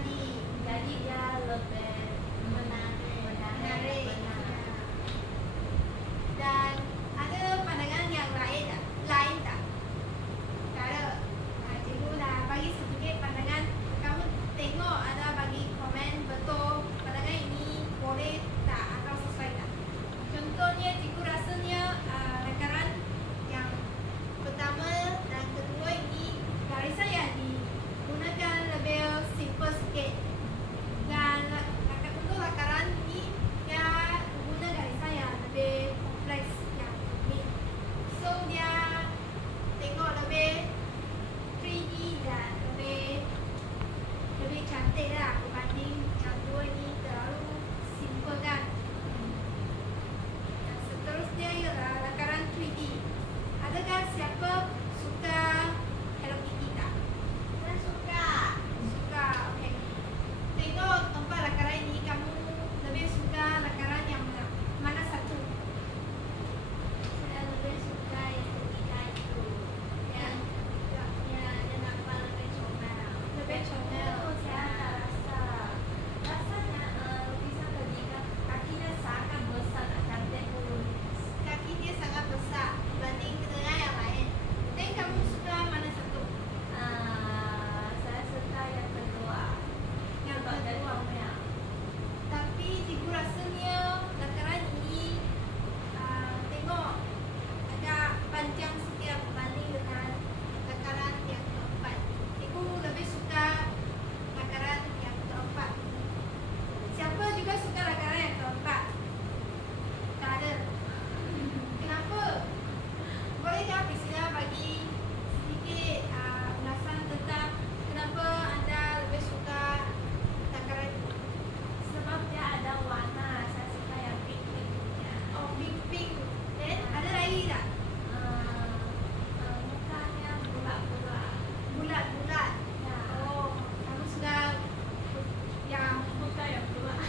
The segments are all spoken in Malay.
tadi. Jadi dia lebih menarik. Dan ada pandangan yang lain tak? Tak ada. Cikgu dah bagi sedikit pandangan. Kamu tengok ada bagi komen betul pandangan ini boleh tak atau sesuai tak. Contohnya cikgu rasanya lakaran yang pertama dan kedua ini garisan yang digunakan lebih simple sikit. Dan untuk lakaran ini dia guna garisan yang lebih kompleks, yang rumit. So dia tengok lebih 3D dan lebih cantik lah berbanding yang dua ini terlalu simple kan. Dan seterusnya ialah lakaran 3D. Adakah siapa suka Hello Kitty tak? Saya suka. Suka, okey. Tengok empat lakaran ini, kamu lebih suka lakaran yang mana satu? Saya lebih suka yang ketiga itu. Yang dia nampak lebih comel. Lebih comel. Saya rasanya lukisan ketiga kakinya sangat besar dan cantik pun. Kaki dia sangat besar dibanding dengan yang lain. Dan kamu suka mana satu? Saya suka yang kedua. Yang Sebab dia kedua. comel. Tapi cikgu rasanya lakaran ini tengok agak panjang sikit berbanding dengan lakaran yang keempat. Cikgu lebih suka lakaran yang keempat. Siapa juga suka lakaran yang keempat? Tak ada. Kenapa? Bolehkah Priscilla bagi sedikit ulasan tentang kenapa anda lebih suka lakaran ini? Sebab dia ada warna. Saya suka yang pink-pinknya. Oh, pink. Dan ada lagi tak? Mukanya bulat-bulat. Bulat-bulat. Ya. Oh, kamu suka yang Muka yang bulat.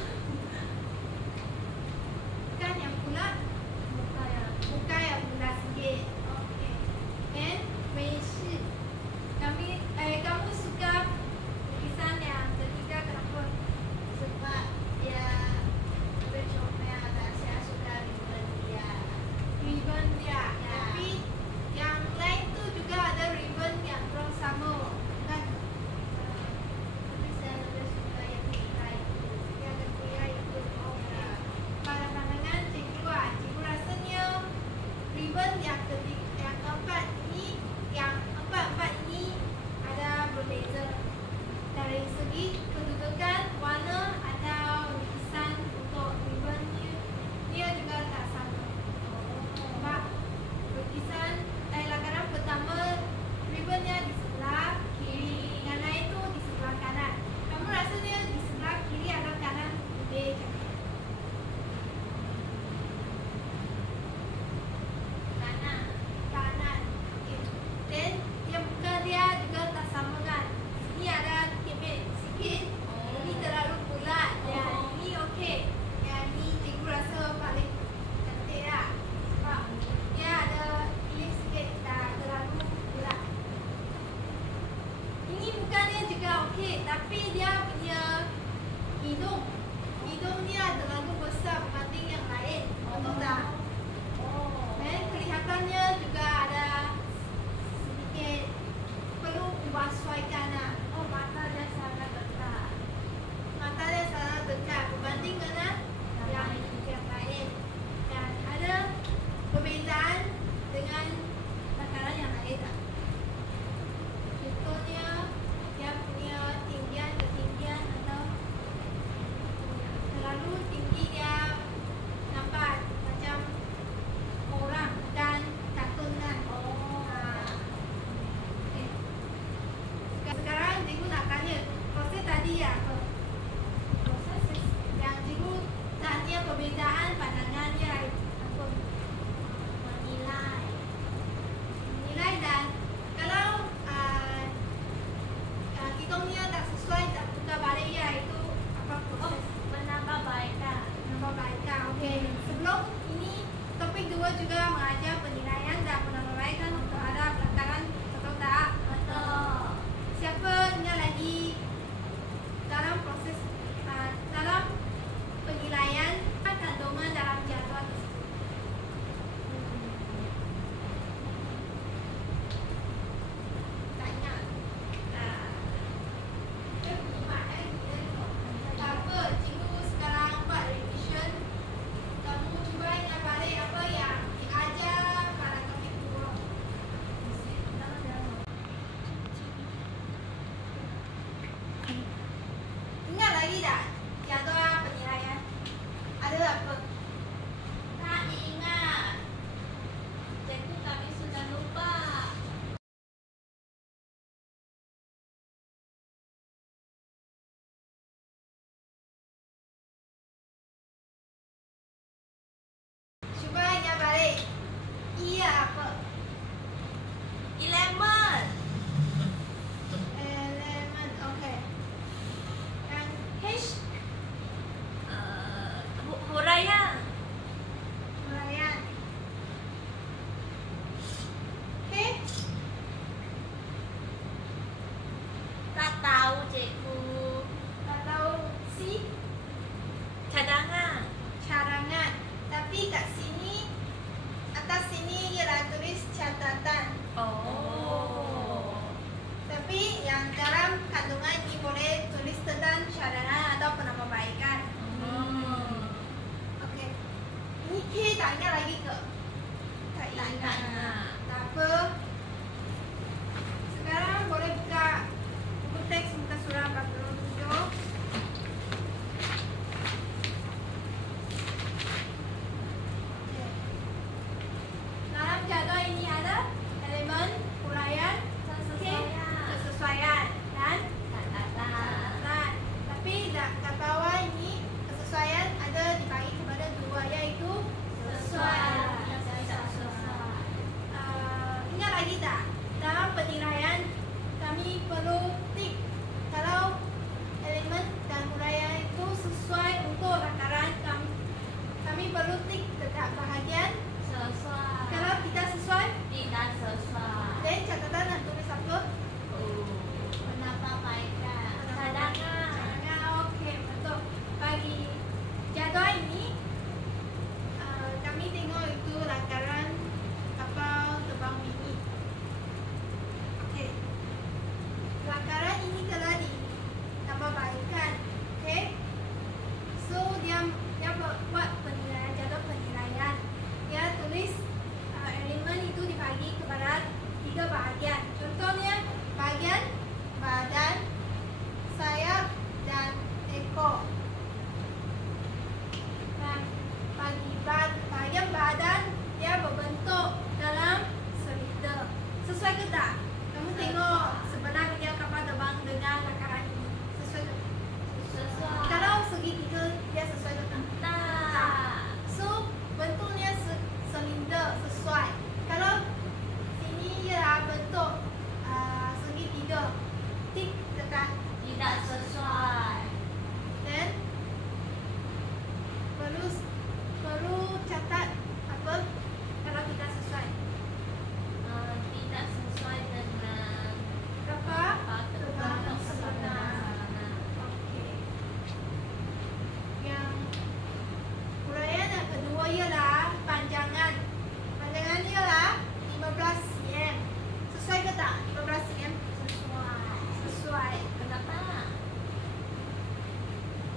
bukan yang bulat, Muka yang bulat sikit. Okay. And kamu suka lukisan yang ketiga kenapa? sebab dia lebih comel dan saya suka ribbon dia. Ribbon dia. Ya. Tapi yang lain tu juga ada ribbon yang kurang sama, kan? Tapi saya lebih suka yang ketiga itu. Yang ketiga itu. Okay. Pada pandangan cikgu rasanya ribbon yang ketiga, yang keempat ini, yang empat ini ada berbeza dari segi kedudukan, warna atau lukisan untuk ribbonnya dia juga tak sama. Sebab lukisan lakaran pertama ribbonnya di sebelah kiri, yang lain tu di sebelah kanan. Kamu rasa dia di sebelah kiri atau kanan lebih cantik? Kanan. Okay. Then dia muka dia juga tak sama kan. Sini ada kemit sikit. Ini terlalu bulat. Dan ini okey. Yang ini cikgu rasa paling cantik lah. Sebab dia ada ini sikit tak terlalu bulat. Ini muka dia juga okey, tapi dia punya hidung dia terlalu besar berbanding yang lain. Betul tak? Dan kelihatannya juga ada sedikit perlu disesuaikan lah. Oh, mata dia sangat besar. Mata dia sangat dekat berbanding dengan yang lain. Dan ada perbezaan dengan lakaran yang lain tak? Contohnya dia punya ketinggian atau terlalu tinggi, dia nampak macam orang dan kartun kan. Okay. Sekarang cikgu nak tanya proses tadi ya, proses yang cikgu tanya perbezaan pandangannya apa? Menilai dan kalau hitungnya tak sesuai, tak tukar balik ya, itu apa proses? Menambah baikkan. Menambah baikkan. Okey. Sebelum ini topik 2 juga mengajar penilaian dan penambahbaikan terhadap lakaran, betul tak? Betul. Siapa ingat lagi dalam ada apa? Tak ingat. Cikgu kami sudah lupa. Cuba ingat balik. Iya apa? Elemen. Elemen, oke. Yang H, Huraian. huraian. K, Tak tahu cikgu. atau C, Cadangan. cadangan. Tapi kat sini, atas sini ialah tulis catatan. Oh. Tapi yang dalam kandungan ini boleh tulis tentang cadangan atau penambahbaikan. Oke. Ini K tak ingat lagi ke? Tak Tak ingat. ingat. Tak apa. Sekarang boleh buka buku teks muka surah 47. Okey. Dalam jadual ini ada elemen, huraian, kesesuaian dan catatan. Tapi kat bawah ini kesesuaian ada dibagi kepada dua, iaitu ingat lagi tak? Dalam penilaian kami perlu tik kalau elemen dan huraian itu sesuai untuk lakaran kami perlu tik dekat bahagian. Kalau tidak sesuai, Tidak sesuai. dan catatan dan tulis apa? Penambahbaikan. Cadangan. Cadangan, okey, betul. Bagi jadual ini kami tengok itu lakaran kapal terbang mini. Okey. Lakaran ini telah ditambahbaikan. Okey. So dia buat penilaian, jadual penilaian. Dia tulis elemen itu dibagi kepada 3 bahagian. Contohnya bahagian badan, sayap dan ekor. Dan bagi bahagian badan dia berbentuk dalam silinder. Sesuai ke tak? Kamu tengok sebenarnya kapal terbang dengan lakaran ini. Sesuai ke? Sesuai. Kalau segitiga dia sesuai ke tak? Tak. So bentuknya silinder sesuai. Kalau sini ialah bentuk segitiga, tik dekat. Tidak sesuai. Dan perlu catat apa kalau tidak sesuai. Tidak sesuai dengan Kapal terbang terbang sebenar. sebenar. Okey. Yang huraian yang kedua ialah panjangan. Panjangan ialah 15 cm. Sesuai ke tak? 15 cm? Sesuai. Sesuai. Kenapa?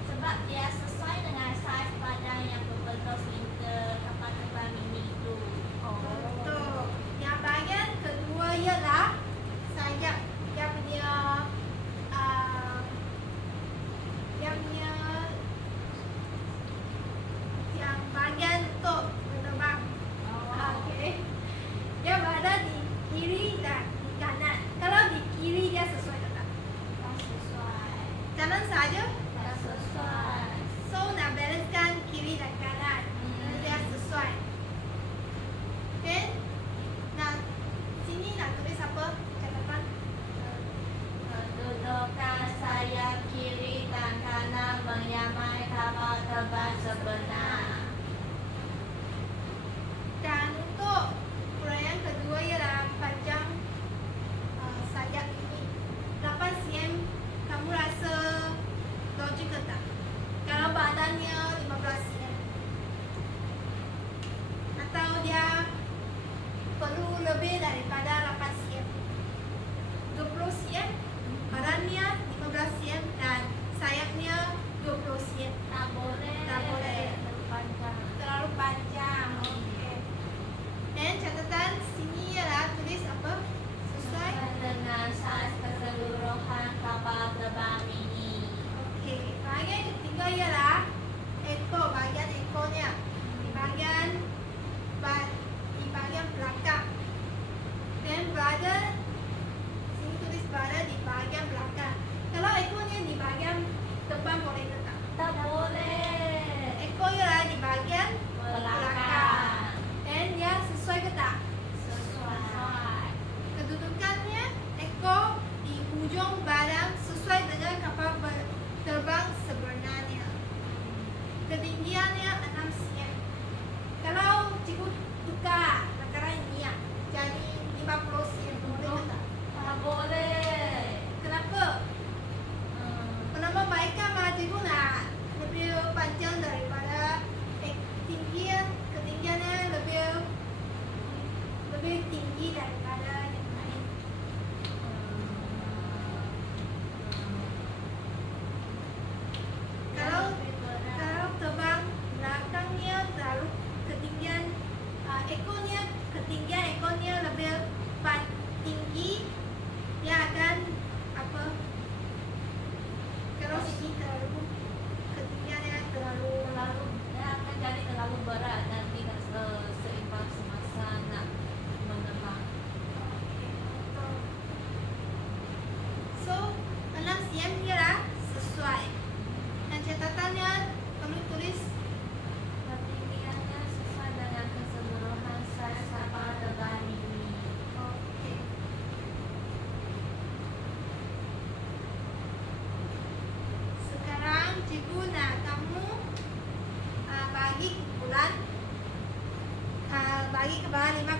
Sebab dia sesuai dengan saiz badan yang berbentuk silinder kapal terbang mini itu. Betul. Yang bahagian kedua ialah sayap. Dia punya yang bahagian untuk berterbang. Okey. Dia berada di kiri dan di kanan. Kalau di kiri dia sesuai ke tak? Tak sesuai. Kanan saja. Tak sesuai. So nak balancekan kiri dan kanan. Dia sesuai. Okay. Nah, sini nak tulis apa? Catatan. Kedudukan sayap kiri dan kanan menyamai kapal terbang sebenar. Dan untuk huraian kedua ialah panjang sayap ini 8 cm. Kamu rasa logik ke tak? Kalau badannya 15 cm, atau dia perlu lebih daripada 8 cm, 20 cm, badannya 15 cm dan sayapnya 20 cm. Tak boleh. Tak boleh. Terlalu panjang. Terlalu panjang. Okey. Dan catatan sini ialah tulis apa? Sesuai. Dengan saiz keseluruhan kapal terbang mini. Okey. Bahagian ketiga ialah ekor. Bahagian ekor.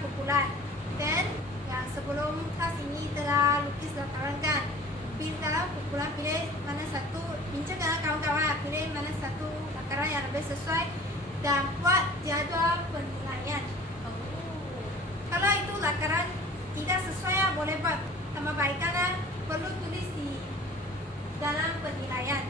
kumpulan. Dan yang sebelum tas ini telah lukis lataran kan. Pilih kumpulan, pilih mana satu, bincang dengan kawan-kawan, pilih mana satu lataran yang lebih sesuai dan buat jadual penilaian. Kalau itu lataran tidak sesuai, boleh buat tambah baikkan, perlu tulis di dalam penilaian.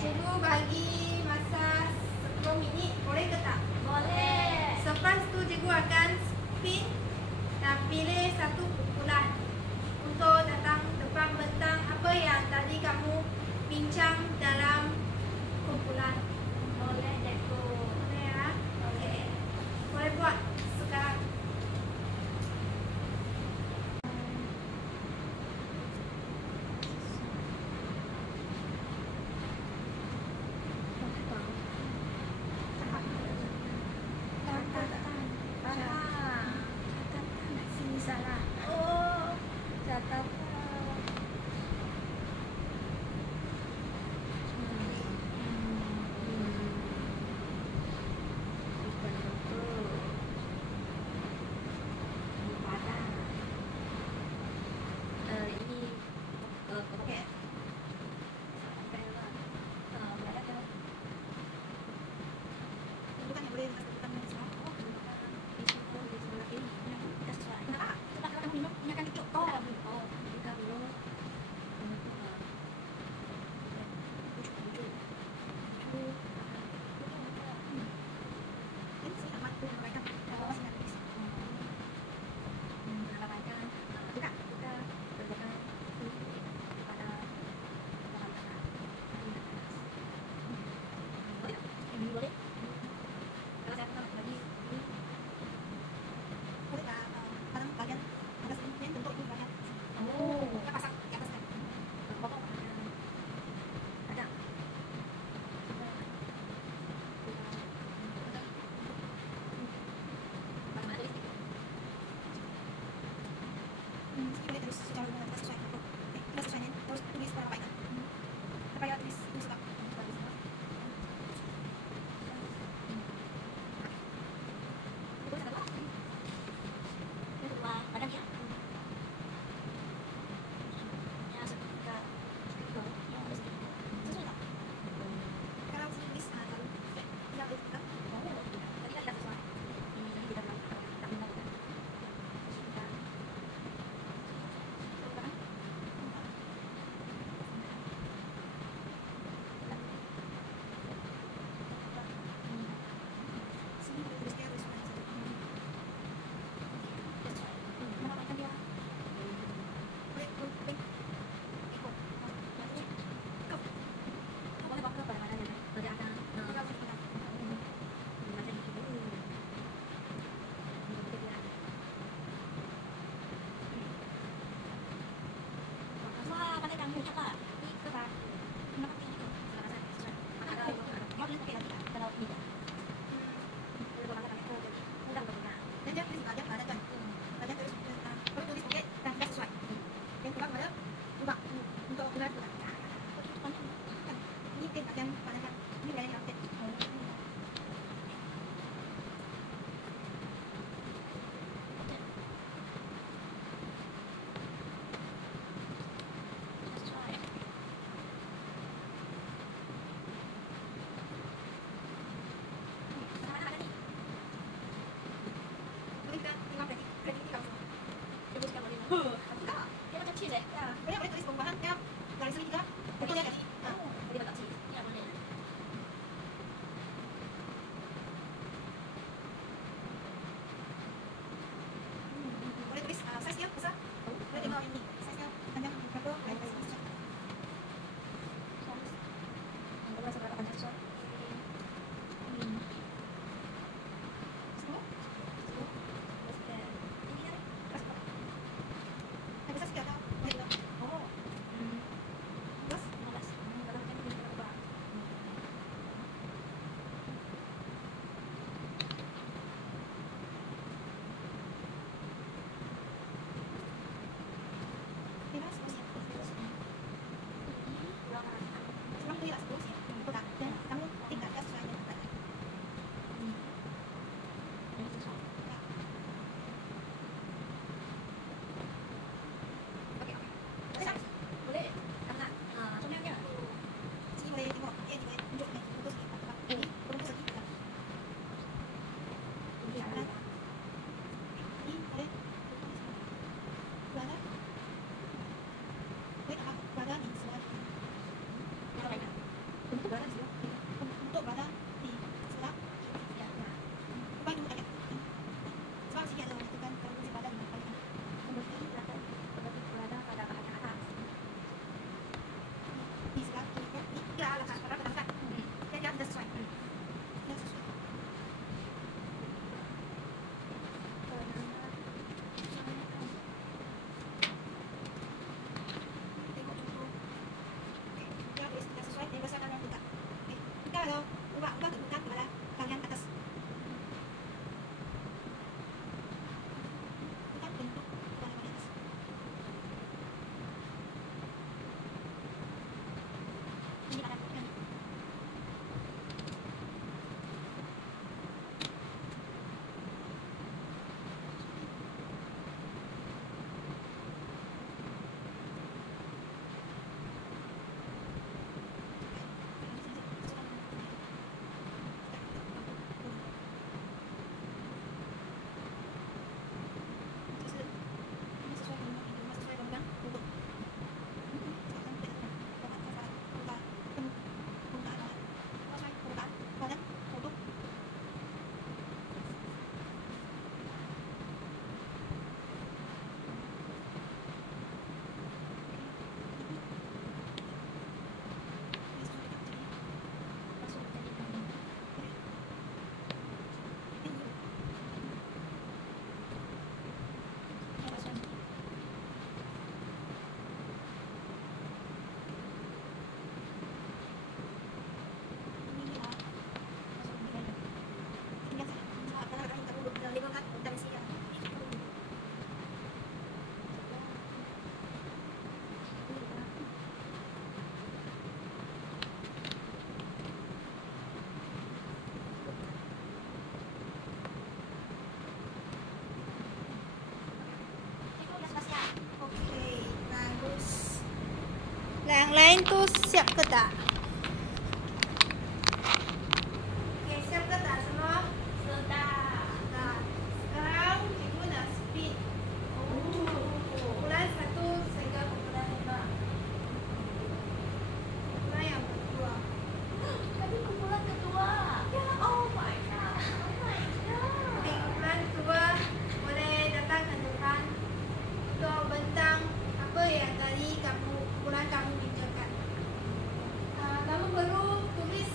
Cikgu bagi masa 10 minit, boleh ke tak? Boleh. Selepas itu cikgu akan spin dan pilih satu kumpulan untuk datang depan bentang apa yang tadi kamu bincang dalam kumpulan. Boleh, cikgu. Boleh ya? Okey. Boleh buat sekarang. Kalau ubah kedudukan kepada bagian atas. Ubah bentuk kepada bagian atas. Ini pada bagian. Yang lain tuh siap ke tak? Oke, siap ke tak semua? Sudah. Nah, sekarang ibu nak speed. Pukulan 1 sehingga pukulan 5. Pukulan yang kedua. Tadi kumpulan kedua. Ya, oh my god. Oh my god. Oke, pukulan kedua boleh datang ke depan untuk bentang apa yang tadi pukulan kamu pinjamkan. Kamu perlu tulis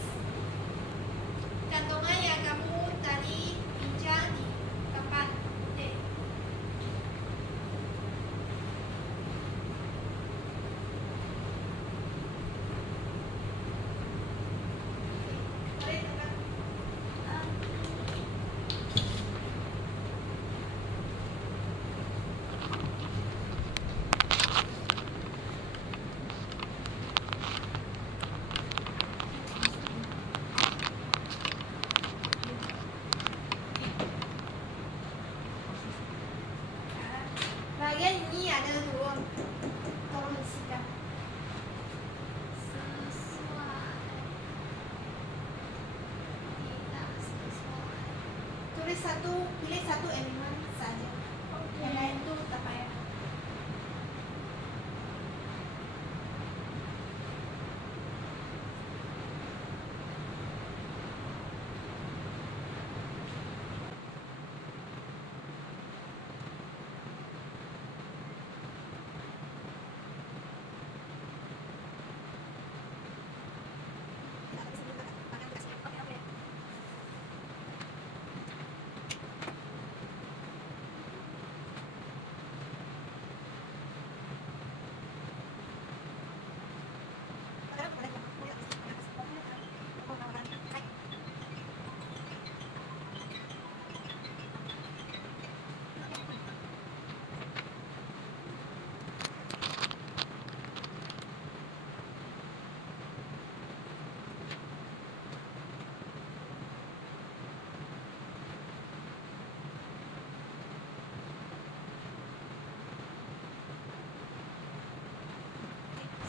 kantongan yang kamu tadi pinjam di tempat D. Boleh tekan. Bagian ini ada ruang. Tolong sidang. Sesuai. Tidak sesuai. Tulis pilih satu elemen saja. Yang lain itu tak payah.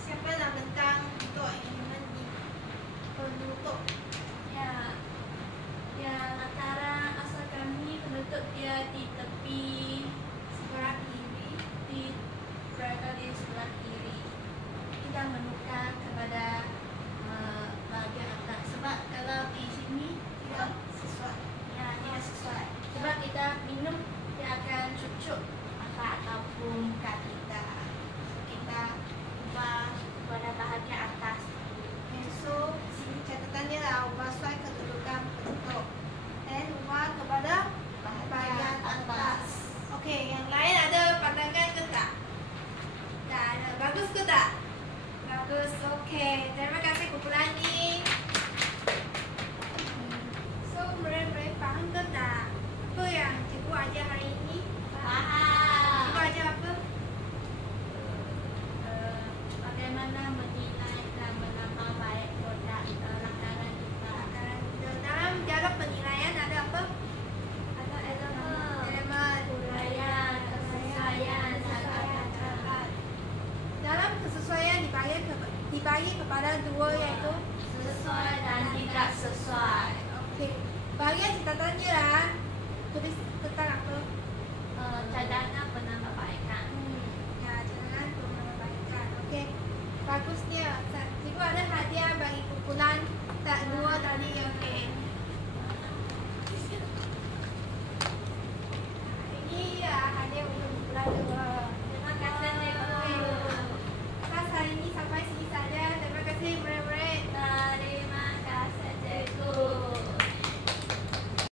Siapa nak bentang untuk elemen di penutup? Ya, yang antara asal kami penutup dia di tepi Sebelah kiri. di barangkali sebelah kiri. Kita menukan kepada bahagian atas. Sebab kalau di sini Tidak sesuai. ya tidak sesuai. Sebab kita minum dia akan cucuk mata ataupun muka kita. So, kita ubah pada bahagian atas. Okay, so sini catatannya lah ubah sesuai kedudukan penutup. Dan ubah kepada bahagian atas. Oke, yang lain ada pandangan ke tak? Tak ada. Bagus ke tak? Bagus. Oke, terima kasih kumpulan ini. ada dua iaitu Sesuai dan tidak sesuai. okey. Bahagian kita tanya lah. Tulis tentang apa?